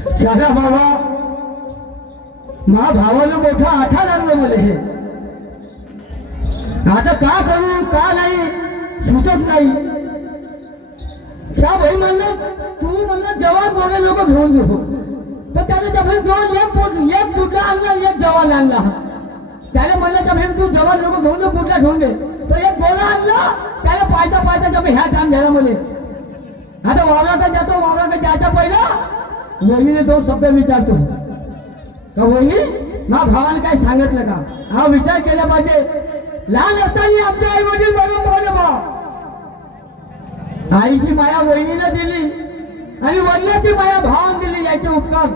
चला बाबा मा भावानं मोठा आठा लागलं मला हे आता का करू का नाही सुचत नाही त्या भाई म्हणलं तू म्हणलं जवान बोले लोक घेऊन देऊ तर त्याला जमीन दोन एक बुडला आणला एक जवान आणला त्याला म्हणलं जमीन तू जवान लोक घेऊन दे बुडला घेऊन दे तो एक गोळा आणला त्याला पायता पायता जमीन ह्या काम झाला मुले आता वावराकडे जातो वावराकडे जायच्या पहिला वहिनीने दोन शब्द विचारतो का वहिनी मा भावाने काय सांगितलं का हा विचार केला पाहिजे लहान असताना आमचे आई वडील म्हणून बोलले भाऊ आईची माया वहिनीने दिली आणि वडिलांची माया भावाने दिली याचे उपकार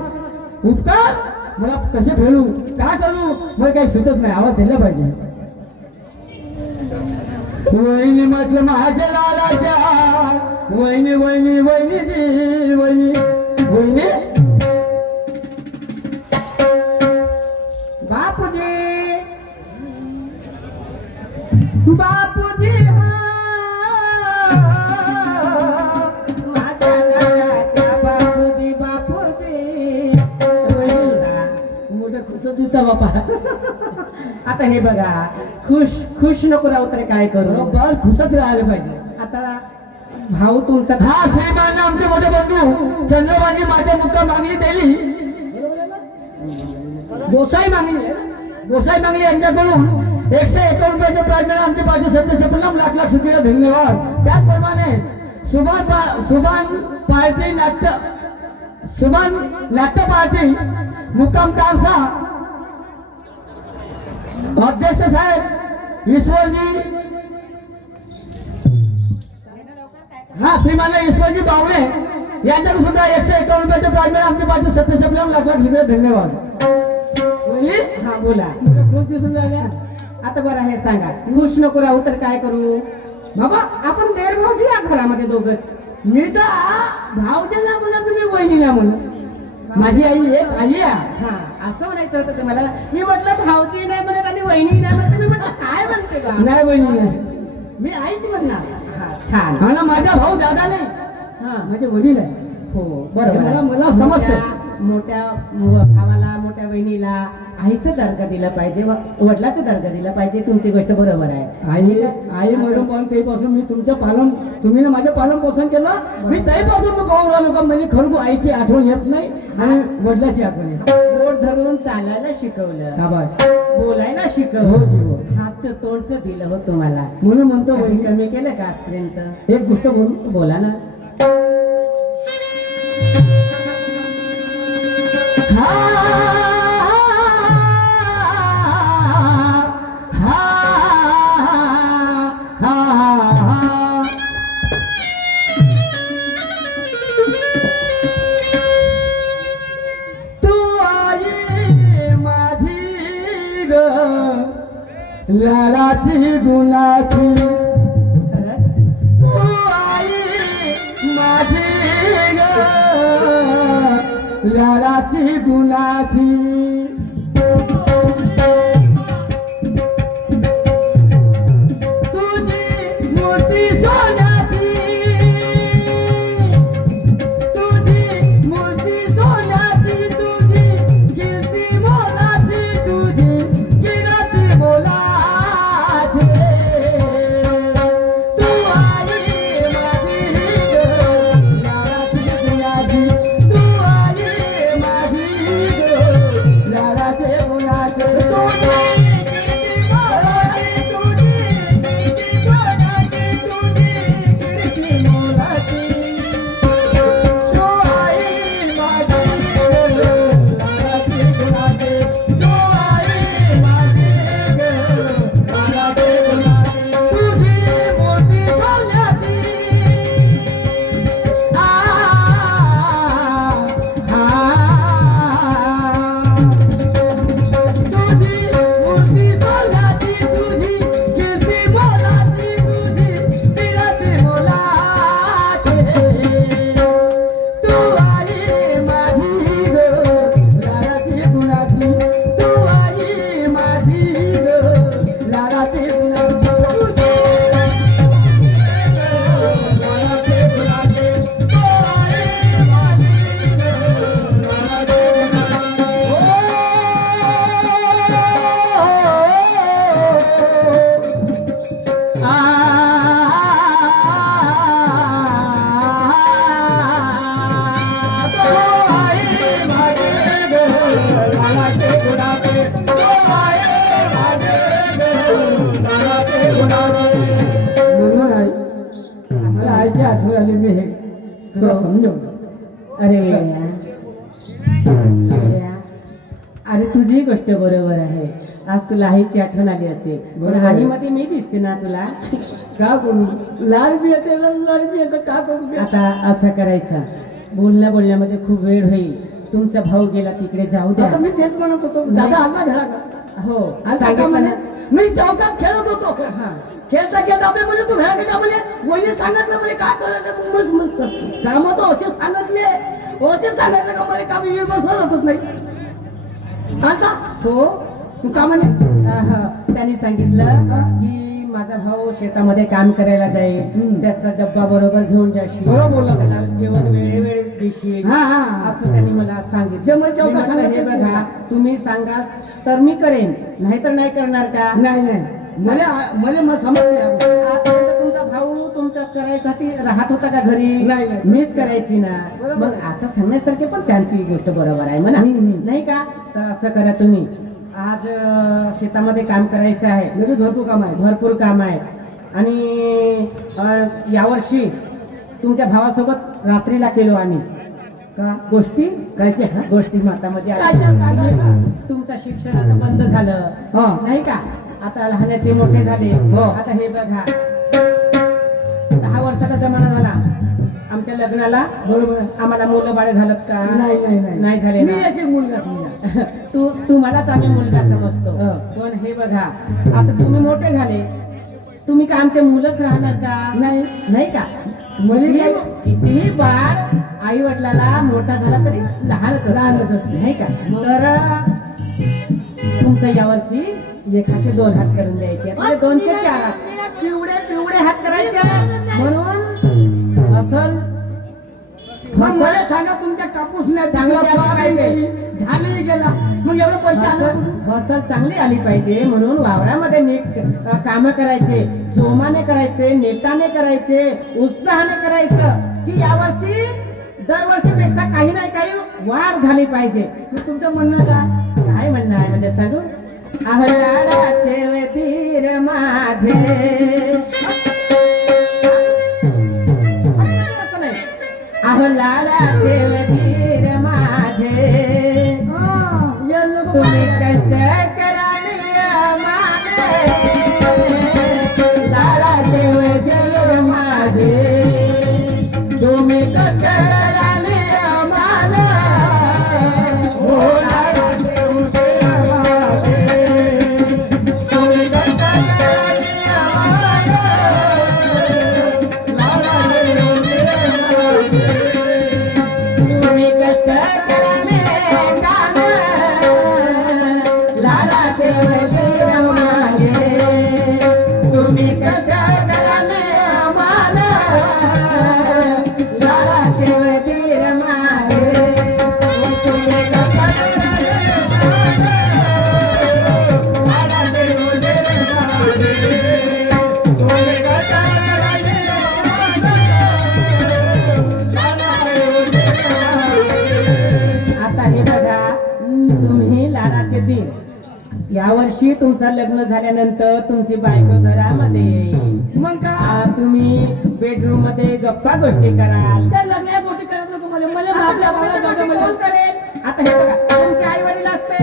उपकार मला कसे फेडू का करू मला काही सुचत नाही आवाज दिला पाहिजे वहिनी म्हटलं माझ्या लालाच्या वहिनी वहिनी वहिनीजी वहिनी वहिनी बापूजी बापूजी माझ्या लाडाच्या बापूजी बापूजी मोठं खुश दिसता बापा आता हे बघा खुश नको राहू तर काय करू बरोबर खुशच राहायला पाहिजे आता भाऊ तुमचा हा श्रीमान आमचे मोठे बंधू चंद्रबाजी माझ्या मुक्का मागणी दिली गोसाई मागणी यांच्याकडून 101 रुपयाचे प्राइज मिळाले आमचे पाहिजे सत्यशपलम लाख शुक्रिया धन्यवाद त्याचप्रमाणे सुभान नाट्य पार्टी मुक्काम तारसा अध्यक्ष साहेब ईश्वरजी हा श्रीमान ईश्वरजी बावळे यांच्याकडून सुद्धा 101 रुपयाचे प्राइज मिळाले आमचे पाहिजे सत्यशपलम लाख शुक्रिया धन्यवाद हा बोला खुश दिसून राहिल्या आता बरं हे सांगा खुश नको राहू तर काय करू बाबा आपण देर भाऊजी या घरामध्ये दोघच मी तर भावजेला म्हणा तुम्ही वहिनीला म्हणा माझी आई एक आई आहे हा असं म्हणायचं होतं तुम्हाला मी म्हटलं भाऊजी नाही म्हणत आणि वहिनी नाही म्हणत मी म्हटलं काय म्हणते का नाही वहिनी नाही मी आईच म्हणणार हा छान आणि माझा भाऊ दादा नाही हा माझे वडील आहे हो बरोबर आहे. मला समजतं. मोठ्या भावाला मोठ्या बहिणीला आईचं दर्गा दिला पाहिजे वडिलाचं दर्गा दिला पाहिजे तुमची गोष्ट बरोबर आहे आई म्हणून पण तेपासून मी तुम्ही ना माझं पालन पोषण केलं मी त्यापासून पाहून राहिलो का म्हणजे खरं आईची आठवण येत नाही आणि वडिलाची आठवण येते बोट धरून चालायला शिकवलं शाबास बोलायला हो शिकवलं जीव हातचं तोंडचं दिलं हो तुम्हाला म्हणून म्हणतो काही वहिनी कमी केलं का आजपर्यंत एक गोष्ट बोलू बोला ना लालाची गुलाची खरंच तू आई माझी ग लालाची गुलाची तुझी मूर्ती सोन्याची तुझी मूर्ती सोन्याची तुझी कीर्ती मोलाची तुझी कीर्ती मोला तुला समजव. अरे वेड्या. अरे तुझी गोष्ट बरोबर आहे. आज तुला आईची आठवण आली असेल पण बरोबर आहे. आईमध्ये मी दिसते ना तुला. का करू लाड बी येते का करू बी? आता असं करायचं बोलण्यामध्ये खूप वेळ होईल. तुमचा भाऊ गेला तिकडे जाऊ द्या. आता मी तेच म्हणत होतो दादा आला घरा का? हो आज सांगितलं काका म्हणे, ना. मी चौकात खेळत होतो. हा. खेळता खेळता आपल्या म्हणजे तू घरा का म्हणे वहिनी सांगितलं म्हणे काय करायचं काम तर असे सांगितले असे सांगितलं का म्हणे काम सरत होत नाही. आता हो तू का म्हणे त्यांनी सांगितलं की माझा भाऊ शेतामध्ये काम करायला जाईल त्याचा डब्बा बरोबर घेऊन जाशील. बरोबर बोलला. त्याला जेवण वेळेवेळी देशील हा हा असं त्यांनी मला सांगितलं. जेव्हा चौका मी म्हटलं, हे सांगितलं बघा तुम्ही सांगा तर मी करेन नाहीतर नाही करणार का. नाही नाही मला समजते. आतापर्यंत तुमचा भाऊ तुमचा करायसाठी राहत होता का घरी. नाही, नाही. मीच करायची ना. बरोबर. मग आता सांगण्यासारखे पण त्यांची गोष्ट बरोबर आहे म्हणा नाही का. तर असं करा तुम्ही आज शेतामध्ये काम करायचं आहे. लगेच भरपूर काम आहे. भरपूर काम आहे आणि यावर्षी तुमच्या भावासोबत रात्रीला केलो आम्ही का गोष्टी कायचे गोष्टी माता म्हणजे कायच्या सांगा ना. तुमचं शिक्षण आता बंद झालं हा. नाही का. आता लहानाचे मोठे झाले. हो. आता हे बघा 10 वर्षाचा जमाना झाला आमच्या लग्नाला. बरोबर. आम्हाला मुलं बाळे झालं का. नाही झाले मी ना. असे मुलगा समजा. तुम्हालाच आम्ही मुलगा समजतो. हं. पण हे बघा आता तुम्ही मोठे झाले तुम्ही का आमचे मुलंच राहणार का. नाही का. कितीही बाळ आई वडिलाला मोठा झाला तरी लहानच असतो नाही का. तर तुमचं यावर्षी एकाचे 2 हात करून द्यायचे म्हणजे 2चे 4 हात पिवळे हात करायचे म्हणून असल मला सांगा तुमच्या कापूस नाही चांगला चांगला फळ पाहिजे. ढाली गेला मग एवढे पैसे आले. फसल चांगली आली पाहिजे म्हणून वावरामध्ये नीट काम करायचे जोमाने करायचे नेटाने करायचे उत्साहाने करायचं की यावर्षी दरवर्षीपेक्षा काही नाही काही वाढ झाली पाहिजे. मग तुमचं म्हणणं काय म्हणणं आहे म्हणजे सांगू. अहो लाडाचे धीर माझे अहो लाडाचे धीर माझे तुम्ही कष्ट कराने माने लाडाचे धीर माझे तुम्ही कष्ट कराने माने हो लाडाचे धीर माझे तुम्ही कष्ट कराने तुम्ही कष्ट कराने लाडाचे वगैरे मागे तुम्ही कष्ट कराने लाडाचे वगैरे मागे तुम्ही कष्ट लाडाचे वगैरे मागे तुम्ही कष्ट आता हे बघा तुम्ही लाडाचे दीर यावर्षी तुमचं लग्न झाल्यानंतर तुमची बायको घरामध्ये येईल. मग का तुम्ही बेडरूम मध्ये गप्पा गोष्टी कराल. काय लग्न गोष्टी करत नको मला आपल्या गोष्टी कोण करेल. आता हे बघा तुमचे आई वडील असते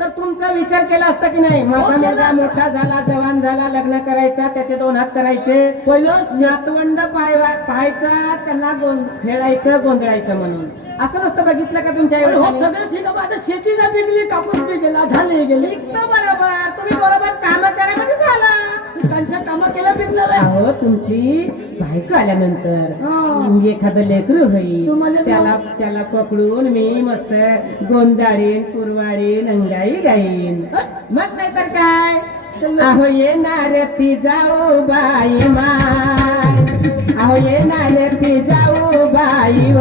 तर तुमचा विचार केला असता की नाही माझा मुलगा मोठा झाला जवान झाला लग्न करायचा त्याचे 2 हात करायचे पहिलं नातवंड पाहायचा त्यांना खेळायचं गोंधळायचं म्हणून असं नसतं बघितलं का तुमच्या आई हो वडिलांनी? सगळं ठीक आहे आता शेती नाही पिकली कापूस पिकला झाले गेले पिकतं बरोबर तुम्ही बरोबर काम करायमध्ये झाला. त्यांच्या कामा केल्या पिकणार आहे. अहो तुमची बायको आल्यानंतर हा. एखादं लेकरू होईल तुम्हाला त्याला पकडून मी मस्त गोंजाळीन पुरवाळीन अंगाई गाईन मग नाही तर काय. अहो येणार ती जाऊ बाई माय अहो येणार ती जाऊ बाई व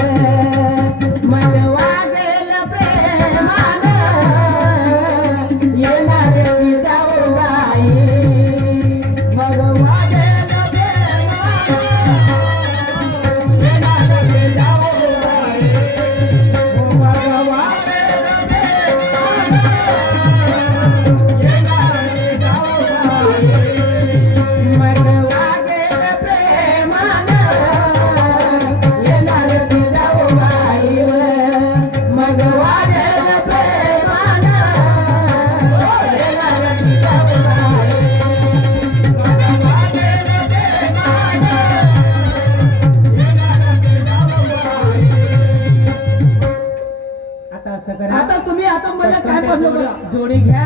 मग वागेल प्रेमान येणार ती जाऊ बाई मग वागेल प्रेमान येणार ती जाऊ बाई मग वागेल प्रेमान येणार ती जाऊ बाई मग वागेल प्रेमान येणार आता असं करा, आता तुम्ही आता मला काय पटकन पाठवलं ते जोडी घ्या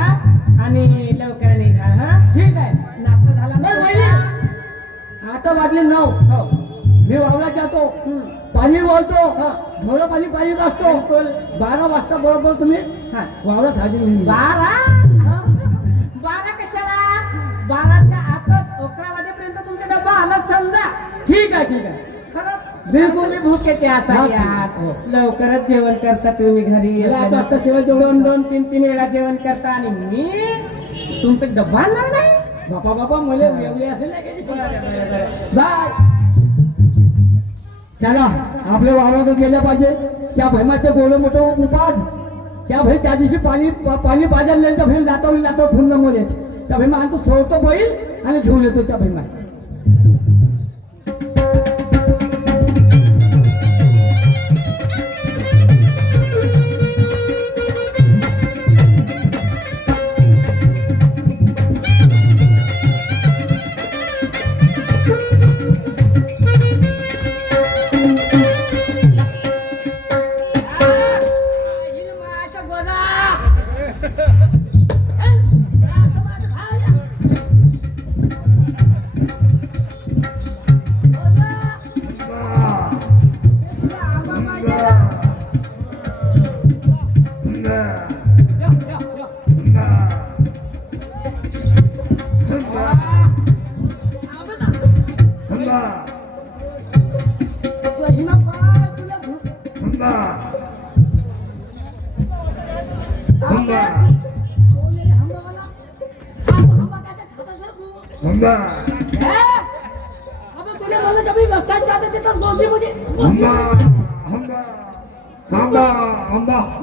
आणि लवकर निघा. हा, ठीक आहे. नाश्ता झाला ना बरं, वहिनी. आता वाजले 9. हो. मी वावरात जातो, हम्म. पाणी बोलतो, हा. ढोरं पाणी वाजतो. बिलकुल. 12 वाजता बरोबर तुम्ही हा. वावरात हजेरी होऊन जा. 12 कशाला, 12च्या आतच 11 वाजेपर्यंत तुमचा डब्बा आला समजा. ठीक आहे. खरंच बिलकुल. तुम्ही भुकेचे असाल यार. हो. लवकरच जेवण करता तुम्ही घरी. मला 8 वाजता सेवा जेवण 2-3 वेळा जेवण करता आणि मी तुमचा डब्बा आणणार नाही. बापा मला वेगळे असेल ना कधी. बरं. बाय. चला आपल्या वावरात गेल्या पाहिजे. त्या भैमाचे गोळं मोठं उपाज त्या भाई त्या दिवशी पाणी पाजायला नाही त्या भाई लातावर फुल नमोल्याचे त्या भैमा आणतो सोडतो बैल आणि घेऊन येतो त्या भैमा.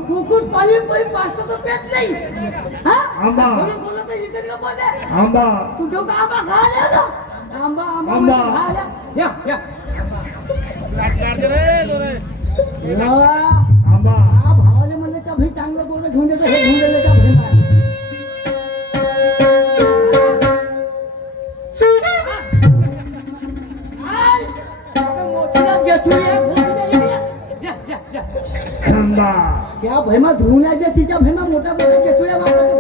कुकुस पाणी पाचतो तर पेत नाहीस. तू तो आंबा खायला ना आंबा खायला या भावाले म्हणले चा भाई चांगलं गोड घेऊन देतो हे घेऊन दिलं चा भाई. त्या भैमा धुवून द्या तिच्या भैमा मोठ्या केचुल्या मारतात.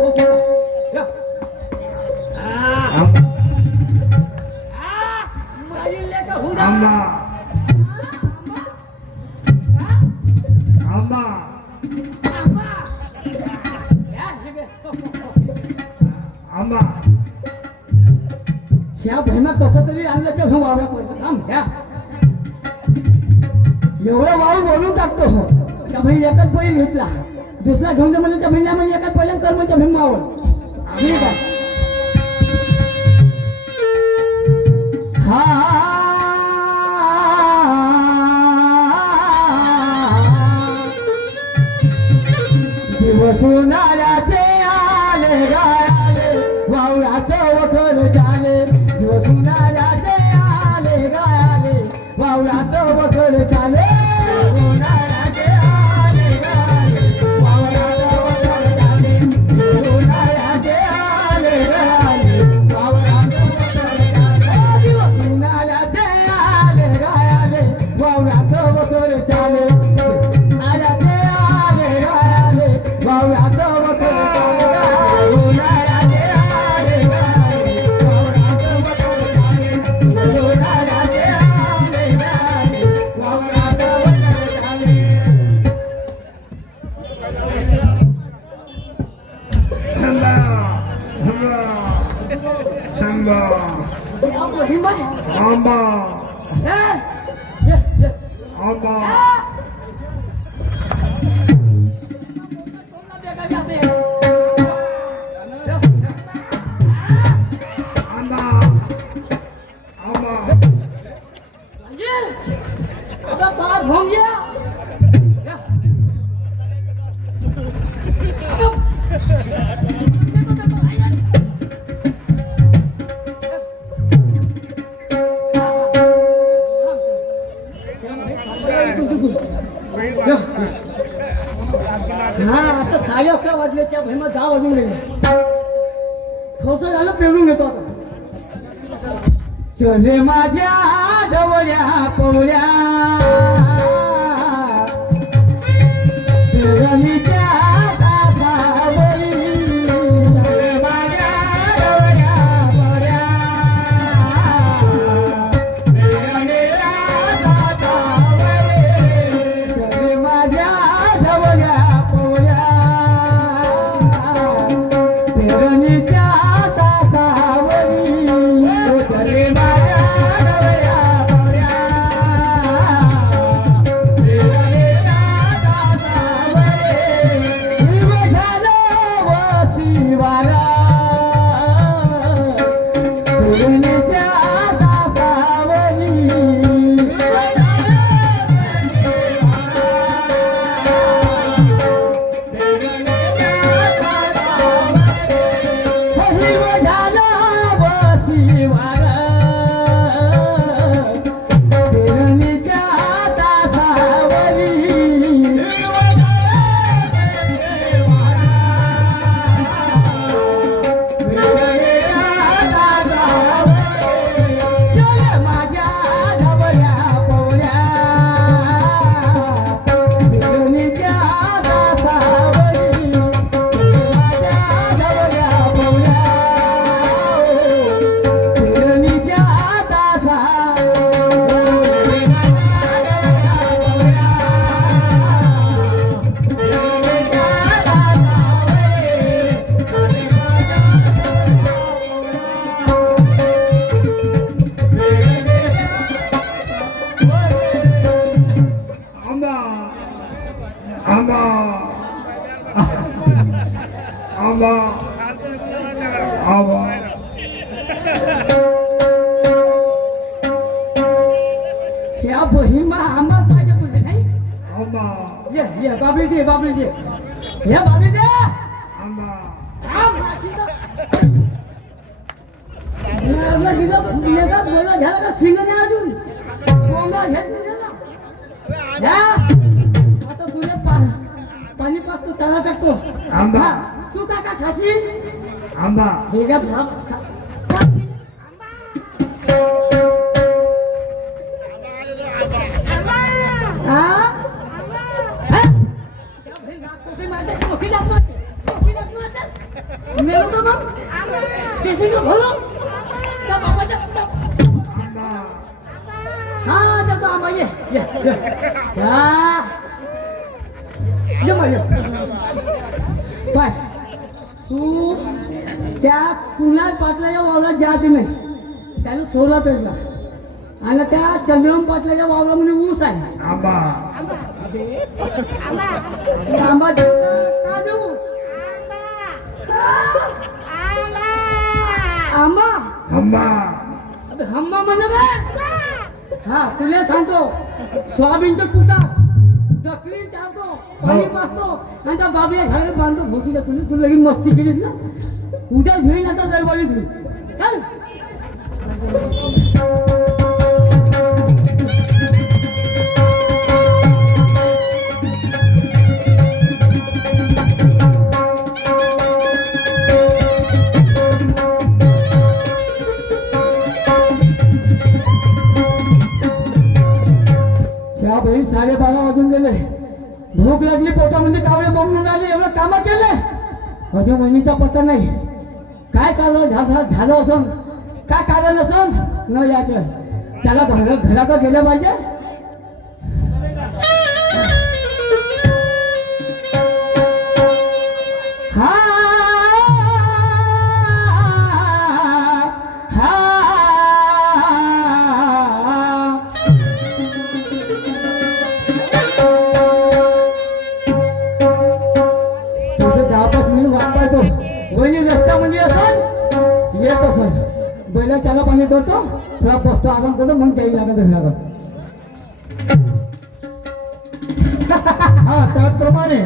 त्या भैमा कसं तरी आणल्याच्या भैमा वावरा पडतो. थांब घ्या एवढा वाव बोलून टाकतो. हो त्या भाई एकाच बैल घेतला दुसरा घेऊन दे म्हणजे त्या बहिणीला म्हणजे एकाच पहिल्या कर्मच्या भीमावर. ठीक आहे. दिवसून आल्याचे आले गायाले वावराचं वखर झाले. दिवसून आल्याचे आले गायाले वावराचं वखर झाले. हा आता 11:30 वाजल्याच्या भैमा 10 वाजून गेले. थोडस झालं पेरून घेतो आता. चले माझ्या ढवळ्या पवळ्या ढवळ्या पोळ्या पेरणीच्या तासावरी उतरले माझ्या ढवळ्या पोळ्या पेरणीच्या तासावरी हिरवं झालं वशिवारा पेरणीच्या तासावरी आंबा आंबा आंबा ह्या बहिमा आम्हाला पाहिजे तुझे नाही आंबा ये बाबली दे या बाबली दे आंबा बोला झाला का सिंग नाही अजून कोंबा घेत नाही ना आता तुला पाणी पाचतो चला टाकतो आंबा. हा, तू काका खाशी आंबा वेगळा तू त्या पुण्या पाटलाच्या वावरात जायचं नाही त्याला सोला पेरला आणि त्या चंद्रम पाटलाच्या वावरामध्ये ऊस आहे आंबा आंबा देऊ का देऊ आंबा आंबा अबे हंबा म्हणलं बे हा तुला सांगतो सोयाबीनचं कुटा दकली चालतो पाणी पाचतो आणि त्या बाबल्या घराला बांधतो भोसी जातो तू लगेच मस्ती केलीस ना उद्या घेईन आता रविवारी घेईन चल भाई 12:30 वाजून गेले भूक लागली पोटामध्ये कावळे बमून आले एवढं कामं केले माझ्या वहिनीचा पत्ता नाही काय कारण झालं असं काय कारण असं न यायचं त्याला घरात गेल्या पाहिजे हा वहिनी रस्त्यामध्ये असन येत असन बैला त्याला पाणी करतो थोडा बसतो आराम करतो मग जाईल लागत घराकडे हा त्याचप्रमाणे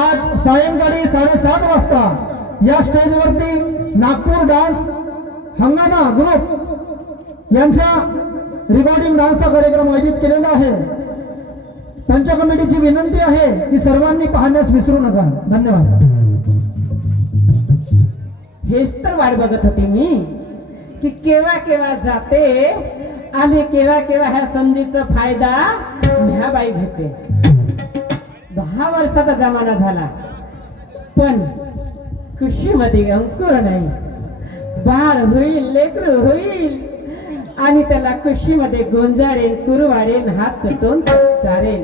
आज सायंकाळी 7:30 वाजता या स्टेजवरती नागपूर डान्स हंगामा ग्रुप यांचा रिकॉर्डिंग डान्सचा कार्यक्रम आयोजित केलेला आहे पंच कमिटीची विनंती आहे की सर्वांनी पाहण्यास विसरू नका धन्यवाद हेच तर वाट बघत होते मी की केव्हा केव्हा जाते आणि केव्हा केव्हा ह्या संधीचा फायदा म्याबाई घेते 10 वर्षाचा जमाना झाला पण कृषीमध्ये अंकुर नाही बाळ होईल लेकरू होईल आणि त्याला कृषीमध्ये गोंजाळेल कुरवाडेन हात चटून चारेल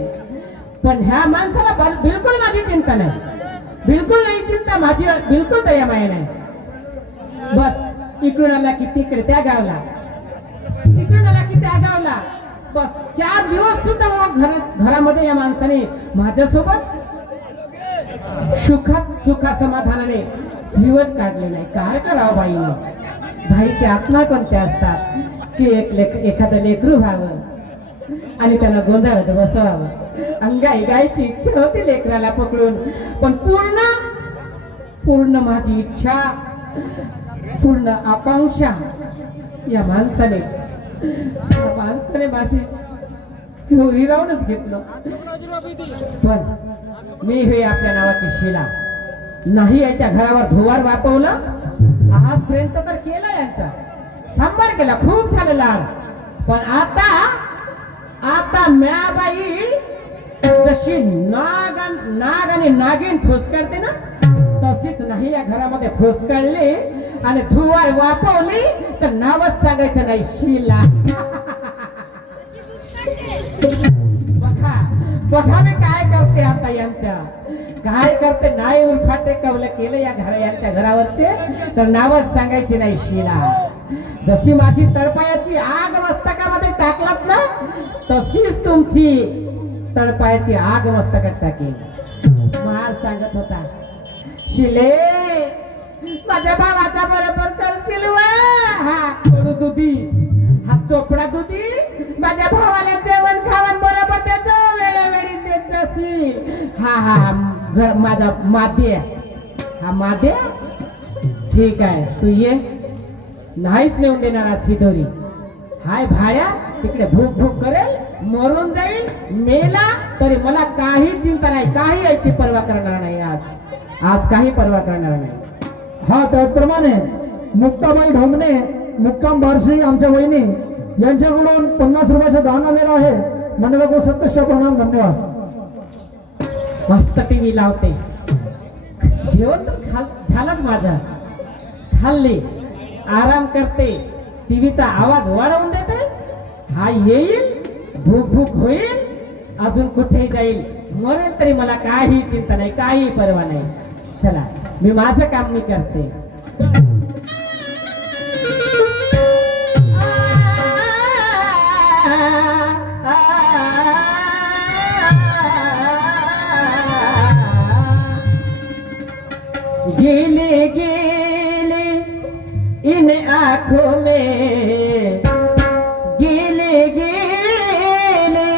पण ह्या माणसाला बिलकुल माझी चिंता नाही, बिलकुल नाही चिंता माझी, बिलकुल दया माया नाही. बस इकडून आला की तिकडे त्या गावला, तिकडून आला की त्या गावला. बस 4 दिवस सुद्धा घरामध्ये या माणसाने माझ्यासोबत सुखा समाधानाने जीवन काढले नाही. काय करावं बाईने? भाईची आत्मा कोणत्या असतात की एखादं लेकरू व्हावं आणि त्यांना गोंधळात बसवावं. अंगाई गायची इच्छा होती लेकराला पकडून, पण पूर्ण माझी इच्छा, पूर्ण आकांक्षा या माणसाने माझी घोरी राहूनच घेतलं. पण मी हे आपल्या नावाची शिला नाही, याच्या घरावर धुवार वापवलं, आजपर्यंत तर केला, यांचा सांभाळ केला, खूप झालं लाड. पण आता म्याबाई जशी नाग आणि नागिन फुसकाडते ना, तशीच नाही या घरामध्ये फुसकाडली आणि धुवार वापवली तर नावच सांगायचं नाही, शिला. बघा मी काय करते आता यांच्या, काय करते. नाही उलफाटे कवलं केलं यांच्या घरावरचे तर नावच सांगायचे नाही, शिला. जशी माझी तळपायाची आग मस्तकामध्ये टाकलात ना, तशीच तुमची तळपायाची आग मस्तकात टाकेल. महार सांगत होता, शिले माझ्या भावाचा बरोबर करशील वा. हा कडू दुधी, हा चोपडा दुधी, माझ्या भावाला जेवण खावण बरोबर त्याचं वेळोवेळी देत जाशील. हा घर माझा माद्य, हा माद्य. ठीक आहे, तू ये. नाहीच नेऊन देणार आज शिदोरी. हाय भाड्या तिकडे भूक भूक करेल, मरून जाईल, मेला तरी मला काही चिंता नाही, काही याची पर्वा करणार नाही. आज काही पर्वा करणार नाही. हा त्याचप्रमाणे मुक्ताबाई ढोमणे मुक्काम बारशी आमच्या वहिनी यांच्याकडून 50 रुपयाचं दान आलेलं आहे. मंडळाकडून सत्य प्रणाम, धन्यवाद. मस्त टीव्ही लावते, जेवण तर झालंच माझा, खाल्ली, आराम करते, टीव्हीचा आवाज वाढवून देते. हा येईल, भूक भूक होईल, अजून कुठेही जाईल, मरेल तरी मला काही चिंता नाही, काही पर्वा नाही. चला मी माझं काम मी करते. गिले गिले इन आँखों में, गिले गिले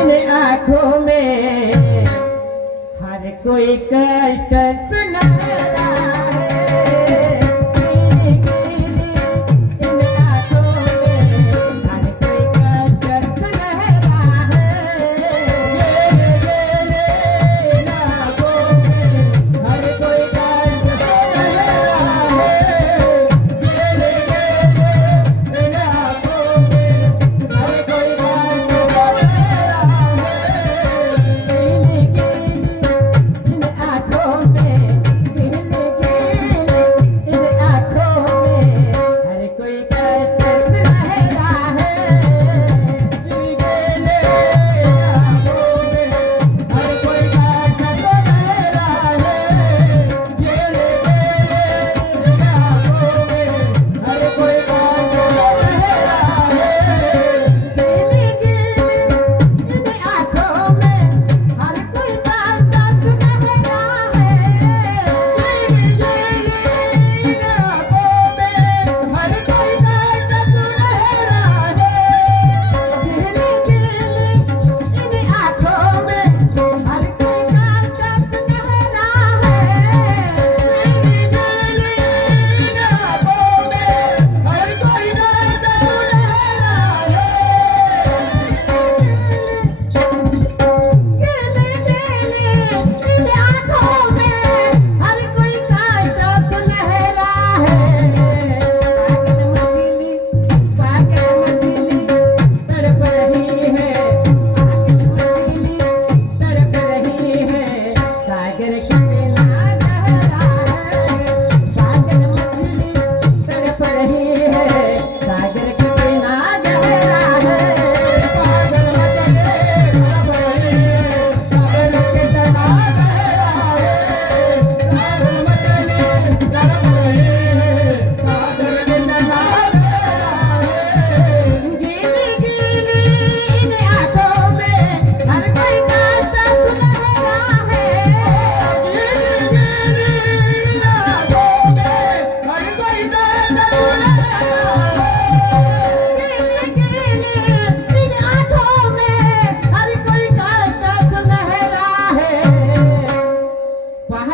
इन आँखों में हर कोई कष्ट सुना रहा है. गिले गिले इन आँखों में हर कोई कष्ट सुना रहा है. गिले गिले इन आँखों में हर कोई कष्ट सुना रहा है. गिले गिले इन आँखों में हर कोई कष्ट सुना रहा है. गिले गिले इन आँखों में, गिले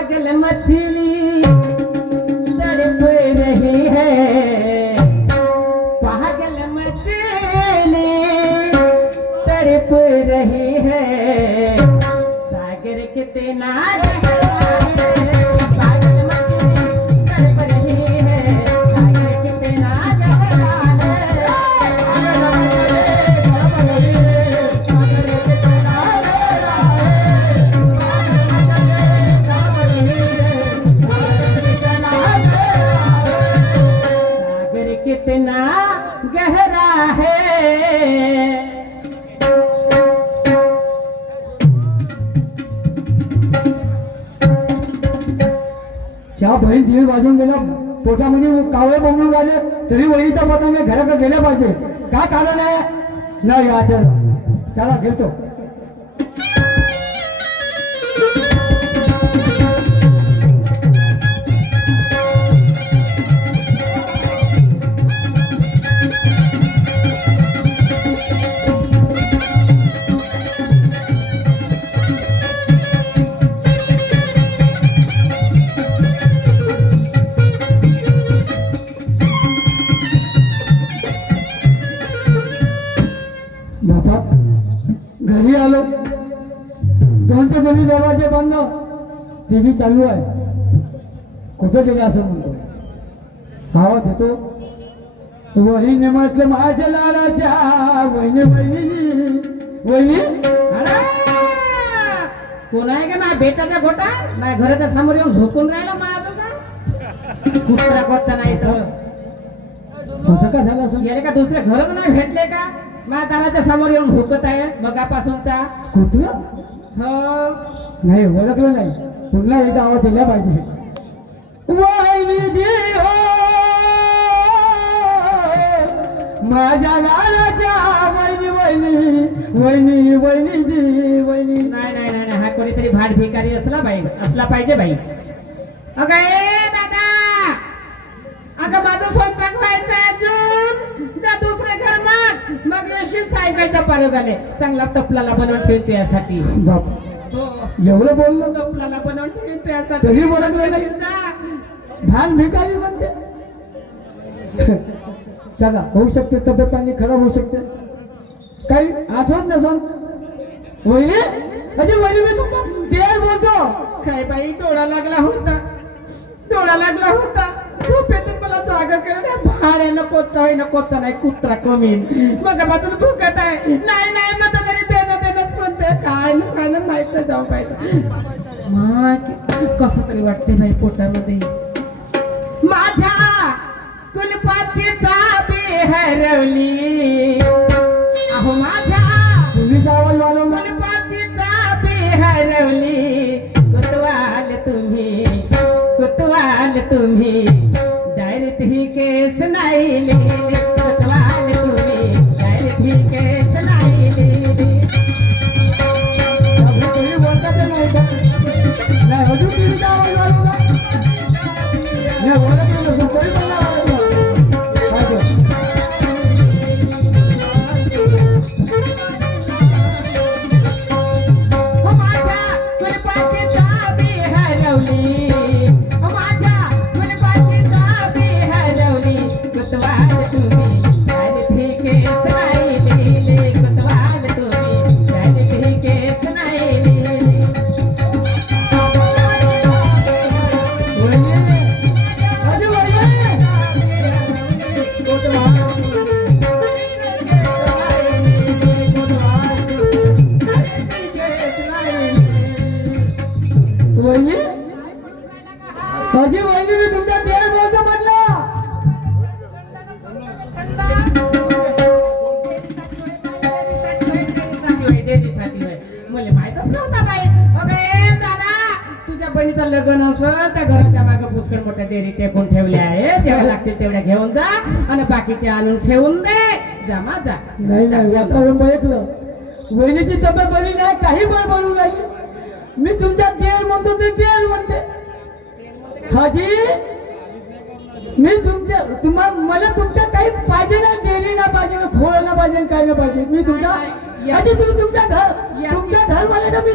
पागल मछली तड़प रही है, पागल मछली तड़प रही है, सागर कितना गहरा है, पागल मछली तड़प रही है, सागर कितना गहरा है, सागर कितना गहरा है, सागर कितना गहरा है। त्या बहीण दीड वाजून गेला, पोटामध्ये कावळे बोंबलून राहिले, तरी वहिनीच्या मताने घराकडे गेल्या पाहिजे. काय कारण आहे? नाही आचर, चला घेतो. बापा घरी आलो, दोनचे दोन्ही दरवाजे बंद, टीव्ही चालू आहे. कुठं गेले असं म्हणतो, आवाज येतो, वहिनी म्हटलं माझ्या लाडाच्या वहिनी, वहिनी वहिनी. अरे, कोण आहे का माझ्या बेटाचा गोटा, माझ्या घराच्या समोर येऊन झोपून राहिला माझा कुत्रा गोता नाही तर असं का झालं असं? गेले का दुसरे घरच नाही भेटले का, माझ्या दाराच्या समोर येऊन भुकत आहे मगापासूनचा. कुत्रा हो, नाही, ओळखलं नाही, पुन्हा एकदा आवाज दिला पाहिजे. वहिनीजी हो माझ्या लालाच्या वहिनी, वहिनी वहिनी वहिनीजी वहिनी. नाही नाही नाही नाही, हा कोणीतरी भाड भिकारी असला पाहिजे बाई. अगं ए दादा, अगं माझं स्वयंपाक व्हायचा अजून, जा दुसरे घर मग येशील सायकलच्या पारो झाले, चांगला तपलाला बनवून ठेवते यासाठी. बाप, हो, एवढं बोललो तपलाला बनवून ठेवते यासाठी. तरी ओळखलं नाही. जा. भान भिकारी म्हणते. चला, होऊ शकते तब्येत पाणी खराब होऊ शकते, काही आठवत नसन. वहिनी अजी, वहिनी मी तुमचा देर बोलतो. काय बाई, डोळा लागला होता झोपेतून मला जागा केलं, भाड्यानं कोणता नाही कुत्रा कमीन मग बाजून भुकत आहे. नाही मग तरी देणंच म्हणते, काय ना माहित नाही जाऊ पाहिजे. कसं तरी वाटते बाई पोटामध्ये. माझ्या कुलपाची चाबी हरवली, अहो माझ्या तुम्हीचा आवाज वाढवला. कुलपाची चाबी हरवली, कुतवाल तुम्ही डायरेक्ट ही केस नाही लिहिली, कुतवाल तुम्ही डायरेक्ट ही केस नाही लिहिली. तुम्ही बोलता ते नाही का? नाही, अजून तुम्हीचा आवाज वाढवला. नाही, ओळखलं नसेल, कोणी पण नाही ओळखलं. काय ते? हो माझ्या कुलपाची चाबी हरवली, हो माझ्या कुलपाची चाबी हरवली, कुतवाल तुम्ही डायरेक्ट ही केस नाही लिहिली, कुतवाल तुम्ही डायरेक्ट ही केस नाही लिहिली. वहिनी, अजी वहिनी. वहिनी अजी, वहिनी मी तुमच्या देर बोलतो म्हटलं. मला माहितच नव्हता बाई. अगे दादा, तुझ्या बहिणीचं लग्न असं त्या घराच्या मागे पुष्कळ मोठ्या डेअरी टेकून ठेवल्या आहे, जेव्हा लागतील तेवढ्या घेऊन जा आणि बाकीचे आणून ठेवून दे. जमा जा. नाही वातावरण ऐकलं. वहिनीची तब्येत बरी नाही, काही पण बनवू लागली. मी तुमच्या देर म्हणतो ते देर म्हणते. हाजी, मी मला तुमच्या काही पाहिजे ना, डेअरी ना पाहिजे ना, खोळ ना पाहिजे, काही ना पाहिजे. मी तुमच्या आधी तुम्ही तुमच्या घरवाल्याचा मी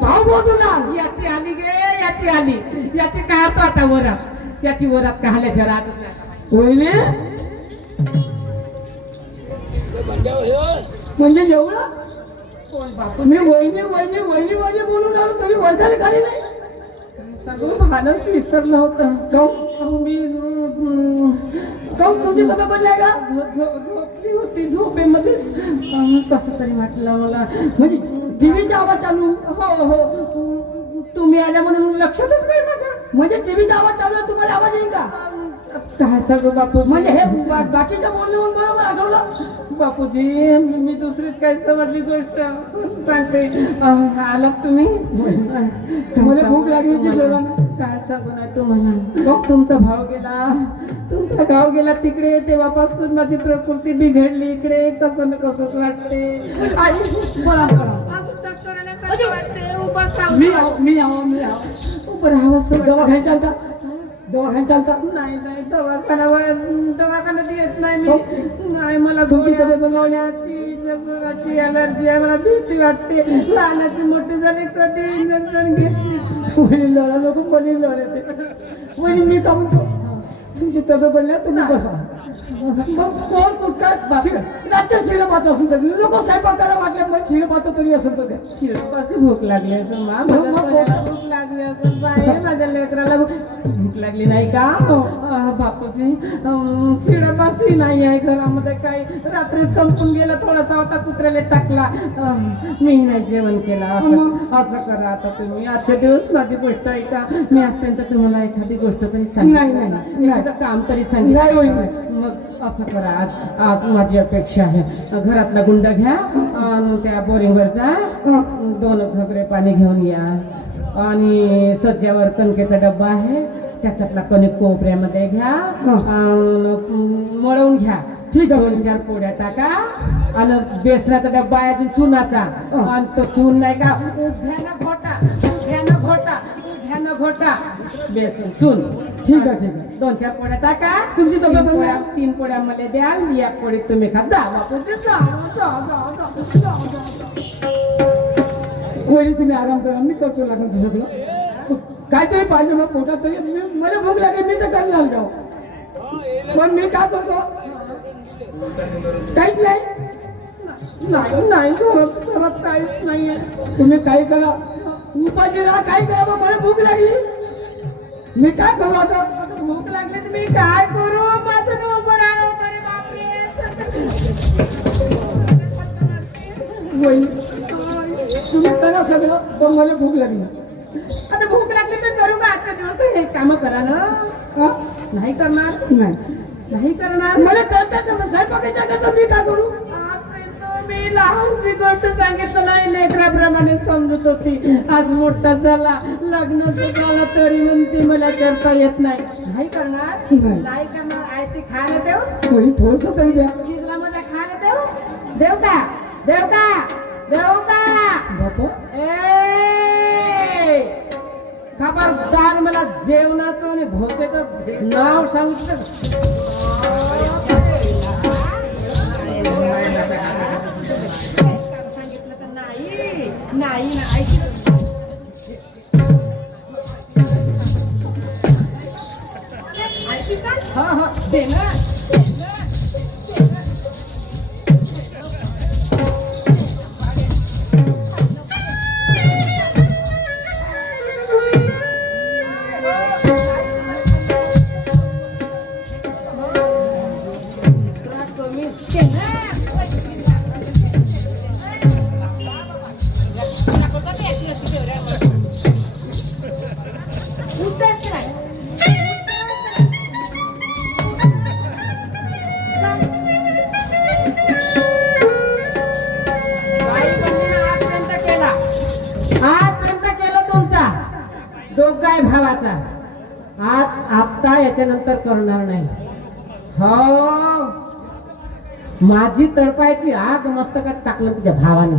भाव बोलतो ना. याची आली गे, याची आली, याची काढतो आता वरात, याची वरात काढल्याशिवाय राहतच नाही. वहिनी म्हणजे एवढं कोण बापू मी वहिनी वहिनी वहिनी वहिनी बोलून आलो तुम्ही वळखाली खाली नाही सांगू भानच विसरलं होतं. काहून मी तुमची तब्येत बदलाय का झोपली होती, झोपेमध्येच कसं तरी वाटलं मला. म्हणजे टीव्हीचा आवाज चालू हो हो, तुम्ही आल्या म्हणून लक्षातच नाही माझ्या. म्हणजे टीव्हीचा आवाज चालू आहे तुम्हाला आवाज येईल का काय सांगू बापू, म्हणजे हे बाकीचं बोलणं मग बरोबर आठवलं बापूजी मी दुसरीच काही समजली गोष्ट सांगते. आलात तुम्ही, मला भूक लागली काय सांगू नाही तुम्हाला. तुमचा भाव गेला, तुमचा गाव गेला तिकडे, तेव्हापासून माझी प्रकृती बिघडली. इकडे कसं न कसंच वाटते. मी उभं राहावं दवाखान्यात चालता दवाखान्यात चालता नाही नाही, दवाखान्यात येत नाही मी. नाही मला तुमची तब्येत बनवण्याची जगण्याची अलर्जी आहे, मला भीती वाटते. लहानाची मोठी झाली कधी इंजेक्शन घेतली. लढा लोक पलीर लढते म्हणजे मी का म्हणतो तुमची तब्येत बनल्या तुम्ही बसा. मग कोण कुठतात रातच्या शिळपात असून तर लोक स्वयंपाक करा वाटल्या मग शिळपात तरी असेल तर शिळपाशी भूक लागली असं भूक लागली असं बाई, माझ्या लेकराला भूक लागली नाही का बापूजी. शिळपाशी नाही आहे घरामध्ये, काही रात्री संपून गेला, थोडासा होता कुत्र्याला टाकला. मी नाही जेवण केला. असं करा आता तुम्ही, आजच्या दिवस माझी गोष्ट ऐका. मी आजपर्यंत तुम्हाला एखादी गोष्ट तरी सांगितली, एखादं काम तरी सांगितलं. मग असं करा, आज माझी अपेक्षा आहे, घरातला गुंड घ्या आणि त्या बोरिंगवर जा, 2 घगरे पाणी घेऊन या आणि सज्जावर कणकेचा डब्बा आहे, त्याच्यातला कणिक कोपऱ्यामध्ये घ्या, मळवून घ्या. ठीक आहे, 2-4 पोळ्या टाका आणि बेसनाचा डब्बा आहे अजून चुनाचा, आणि तो चून नाही का उभ्यानं घोटा बेसन चून. ठीक आहे ठीक आहे, 2-4 पोळ्या टाका. तुमची तब्येत 3 पोळ्या मला द्याल, 1 पोळी तुम्ही खा. जा बापूजी, कोणी तुम्ही आराम करा, मी करतो लागेल तसं सगळं. काहीतरी पाहिजे मग पोटात तरी. मला भूक लागली मी तर करणार जाऊ, पण मी काय करतो काहीच नाही घरात काहीच नाहीये. तुम्ही काही करा, उपाशी राहा, काही करा, मग मला भूक लागली मी काय करू आता. भूक लागली तर मी काय करू, माझं न उभं राहिलं होतं रे बापरे. तुम्ही करा सगळं, पण मला भूक लागली. आता भूक लागली तर करू का, आजच्या दिवस तर हे काम करा ना. नाही करणार मला करतात ना, स्वयंपाकाच्या करता मी काय करू. आजपर्यंत मी लहानशी गोष्ट सांगितलं नाही, लेकराप्रमाणे समजत होती. आज मोठा झाला, लग्न झालं तरी म्हणते मला करता येत नाही करणार. आहे ती खायला देऊ, थोडस तरी द्या. शिजला मला खायला देऊ का बापा खबरदार, मला जेवणाचं आणि भोपेचं नाव सांगितलं तर नाही. हा दे ना. दोघाय भावाचा. आता याच्यानंतर करणार नाही. हो, माझी तडपायची आग मस्तकात टाकलं तुझ्या भावाने.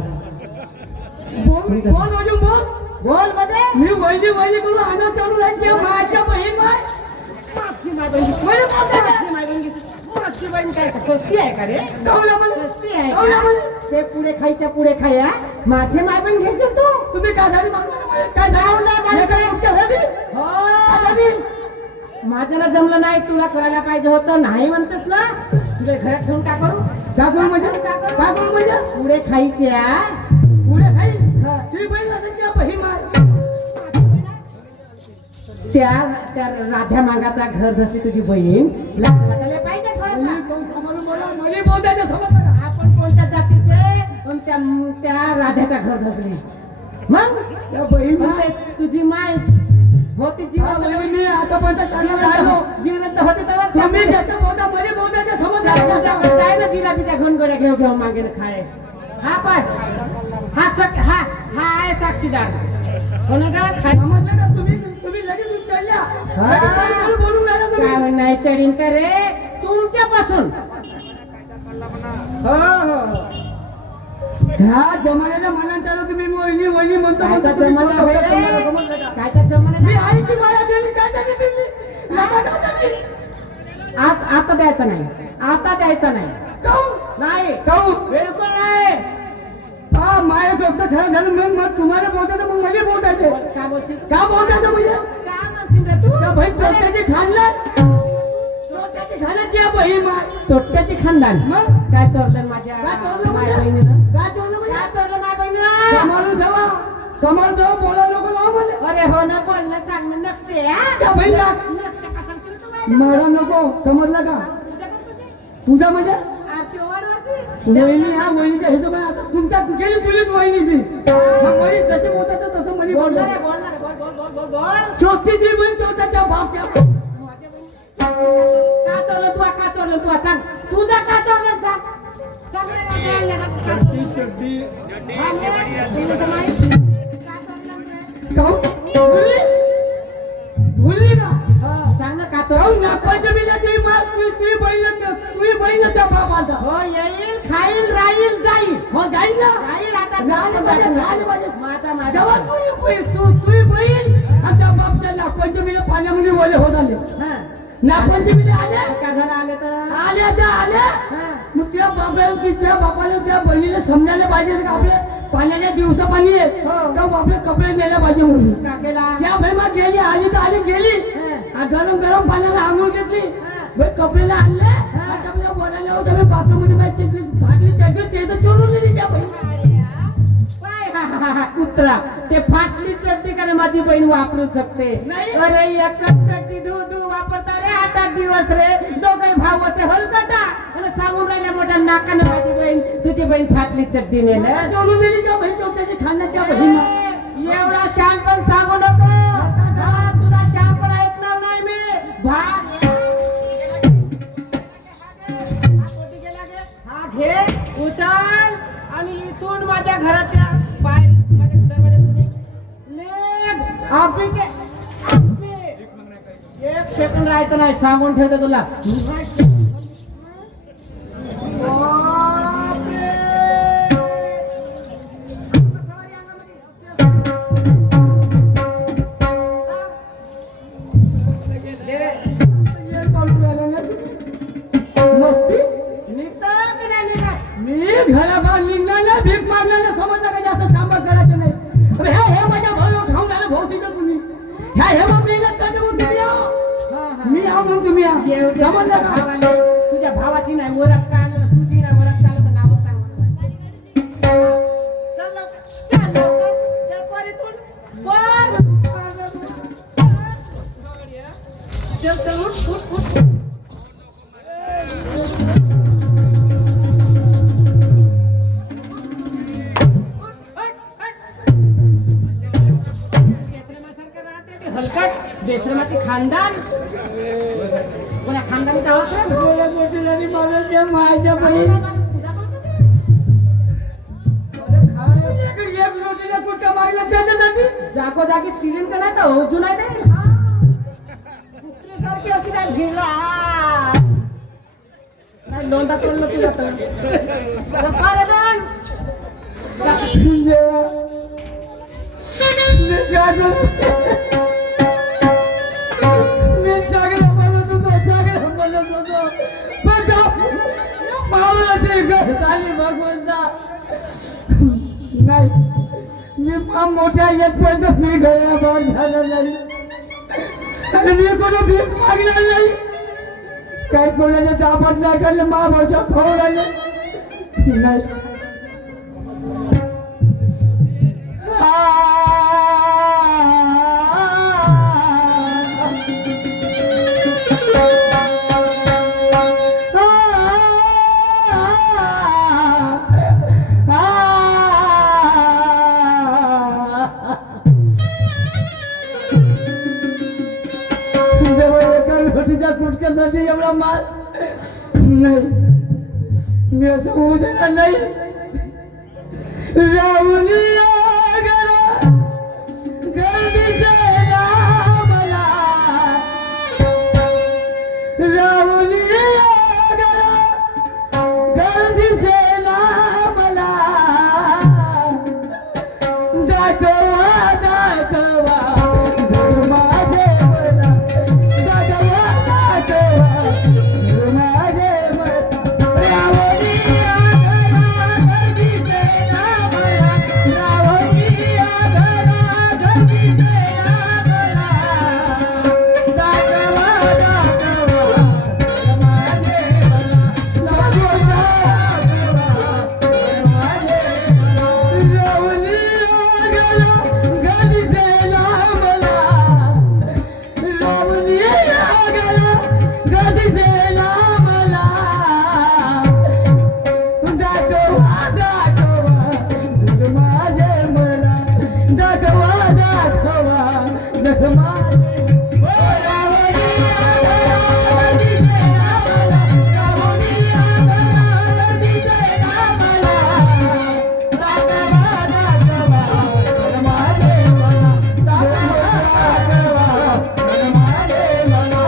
बोल म्हणजे मी वहिनी करून आना चालू राहायची. माझ्या बहीण साक्षीबाई काय का स्वस्ती आहे का रे कवला म्हणे. स्वस्ती आहे कवला का? म्हणे. ते पुढे खायच्या पुढे खाया माझे माय पण घेशील तू तुम्ही काय झाली मागणार म्हणे? काय झालं? लेकरं मोठ्या झाली? हो काय झाली? माझ्याला जमलं नाही तुला करायला पाहिजे होतं नाही म्हणतेस ना तुला घरात ठेवून का करू काय करू म्हणजे? काय करू म्हणजे? पुढे खायच्या पुढे खाई हा. तुझी बहीण असेल किंवा बहीण मार. त्या त्या राध्या मागाचा घर धसली तुझी बहीण वाटायला पाहिजे थोडंसं मी कोण सांभाळून बोला? मला बोलतायचं समजलं का? आपण कोणत्या जातीचे पण त्या राध्याचा घर धसली मग त्या बहीण पण मार. ते तुझी माय होती आता मी आतापर्यंत चांगलं राहिलो. जिवंत होती तेव्हा तुम्ही जसं बोलता मला बोलतायचं समजलं. काय ना जिलाबीच्या घोणगोड्या घेऊ घेऊ मागे खाय हा पण हा आहे साक्षीदार हो ना का खाय समजलं का? तुम्ही लगेच उचलल्या. लगेच बोलून राहिला तुम्ही. काय नाही चढीन का रे तुमच्यापासून हो हो ह्या जमान्याला मनात चालू तुम्ही वहिनी वहिनी म्हणतो कायचा तुम्ही जमाना समजलं होय रे? का? समजलं का? कायचा जमाना मी नाही? आईची माया देवी काय झाली दिली? नका काय झाली? आता द्यायचा नाही आता द्यायचा नाही काहून? नाही काहून? बिलकुल नाही हा माया डोकं खरं झालं मग तुम्हाला बोलतायचं मग मला बोलतायचे. का बोलशील तू? का बोलतायचं म्हणजे? का म्हणशील रे तू त्या बहीण चोरट्याची खाल्लं. चोरट्याची खाण्याची या बहीण माय. तोट्याची खानदान मग? काय चोरलं माझ्या काय चोरलं माय म्हणजे? बहिणीनं काय चोरलं म्हणजे? काय चोरलं माय बहिणीनं समारून ठेवा. समारून ठेवा. बोला नको ना म्हणे. अरे हो ना बोलणं सांगणं नकटे त्या बहीणला नकटे का सांगशील तू माझ्या? मारा नको. समजलं का? पूजा कर तुझी. तुझा म्हणजे आरती ओवाळवायची. वहिनी ह्या वहिनीच्या हिशोबाने आता तुमच्या गेली तुझीच वहिनी बी मग वहिनी जशी बोलतात तसं मनी बोलणार बोलणार आहे, बोलणार आहे. बोल बोल बोल बोल बोल चोरटीची बहीण चोरट्याच्या बापच्या माझ्या बहिणी- का चोरलं तू का चोरलं तू सांग तुझा का चोरलं सांग सांग रे, का चोरलं? का चोरलं? हा, रे, तुला तर माहित. का चोरलं रे? काहून भुलली भुलली का हो, सांग ना का चोरलं? काहून नागपंचमीला तुझी मार तुझी बहीण त्या बाप आलता हो येईल खाईल राहील जाईल हो जाईल ना राहील आता झालं पाहिजे झालं पाहिजे माझा जेव्हा तुझी बहीण आणि त्या बापच्या नागपंचमीला पाण्यामध्ये ओले होत आले हा नागपंचमीला आले का झालं आले तर आल्या त्या आल्या हा. मग त्या बापाला त्या बहिणीला समजायला पाहिजे का आपले पाण्याच्या दिवसा पाणी आहे हो. का आपले कपडे नेले पाहिजे म्हणून का केला त्या बाई मग गेली आली तर आली गेली हा. आ, गरम गरम पाण्याला आंघोळ घेतली हा. बाई कपडेला आणले आता आपल्या बोलायला होत आम्ही बाथरूम मध्ये बाई चटणी भाकली चटणी ते तर चोरून दिली त्या बाई पाय, हा, हा, हा, कुत्रा ते फाटली चड्डी का माझी बहीण वापरू शकते नाही. अरे एकच चड्डी धू धू वापरता रे 8 दिवस रे दोघे भाऊ असे हलकटा आणि सांगून राहिल्या मोठ्या नाकानं माझी बहीण तुझी बहीण फाटली चड्डी नेलं चोरून दिली त्या बाई चोरट्याची खाण्याच्या बहीण एवढा शहाणपण सांगू नको हा, तुझा शहाणपण ऐकणार नाही मी हा घे उचल आणि इथून माझ्या घराच्या बाहेर माझ्या दरवाजातून लेग आपी के आपी. एक सेकंद राहायचं नाही सांगून ठेवतो तुला मस्ती निघतो की नाही निघत मी घराबाहेर निघणार नाही भीक मागणार नाही समजलं का जास्त सांबाळ करायचं नाही अरे हे माझ्या भाऊ खाऊन झालं भाऊ तिथं तुम्ही हे मग मेहनत करते मग तुम्ही या मी आहो म्हणून तुम्ही या समजलं का भावाले तुझ्या भावाची नाही ओरख का आलं तुझी नाही ओरख का आलं तर नावच सांग मला. चल लवकर, चल लवकर, चल परीतून, पर. चल चल उठ उठ उठ हलकट बेसरमाची खानदान कोणा खानदानी जावं डोळ्या पोचल्याने माझ्या माझ्या बहीण एक रोटीला कुठं मारला त्याच्यासाठी जागोजागी सिरिन का नाही तर अजून आहे नाही कुत्रीसारखी अशी काय झिरला नाही लोंदा तोडलं तुला तर पारे दोन मी जागरण म्हणत होतो पण झाली भगवंता. नाही, मी फार मोठ्या येतपर्यंत मी गळ्याबार झालं नाही आणि मी कोणी भीक मागणार नाही. काही कोणाच्या तापात नाही करले, महाभाषा खाऊ लागले नाही. रोटीच्या कुटक्यासाठी एवढा माल नाही, मी असं होऊ देणार नाही. राहुलिया गेला गर्दीचे मला, राहुलिया गेला गर्दीचे मला. दाखवा दाखवा घर माझे मला, दाखवा दाखवा घर माझे मला. राहुलिया गेला गर्दीचे मला, राहुलिया गेला गर्दीचे मला. दाखवा दाखवा घर माझे मला, दाखवा दाखवा घर माझे मला. राहुलिया गेला गर्दीचे मला, राहुलिया गेला गर्दीचे मला. दाखवा दाखवा घर माझे मला, दाखवा दाखवा घर माझे. राहुलिया गेला गर्दीचे मला, राहुलिया गेला गर्दीचे मला. दाखवा दाखवा घर माझे मला, दाखवा दाखवा घर माझे मला.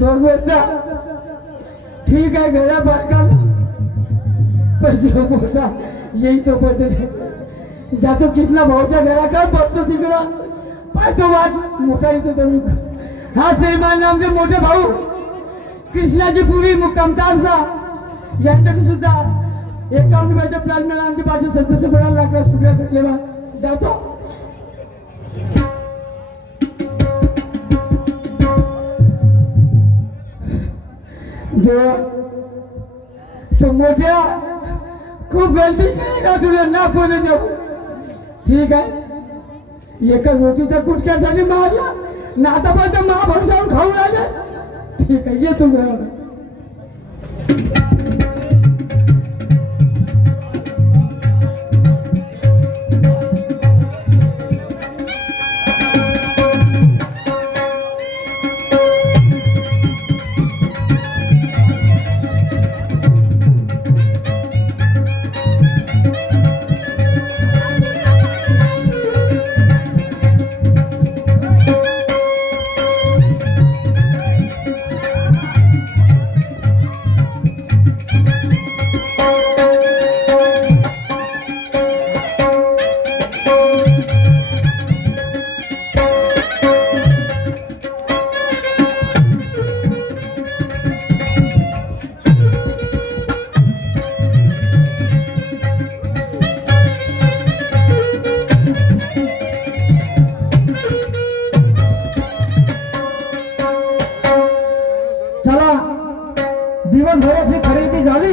भगवंता, ठीक आहे घरा बारकाला, पण जो मोठा येईल तो पद्धत जातो कृष्णा भाऊच्या घराकडे बसतो तिकडं पाहतो वाट मोठा येतो तर हा श्रीमान आमचे मोठे भाऊ कृष्णाची पुरी मुक्कामदारचा यांच्याकडे सुद्धा एक काम करायचा प्लॅन मिळाला. आमच्या बाजू सदस्य पडायला लागला सुग्यात लेवा जातो. तो मोठ्या खूप गलती केली का तुला ना बोलू जाऊ. ठीक आहे, एका रोटीच्या कुटक्यासाठी मारला ना, आतापर्यंत महाभारतावर खाऊन आले. ठीक आहे, येतो घराला. दिवसभराची खरेदी झाली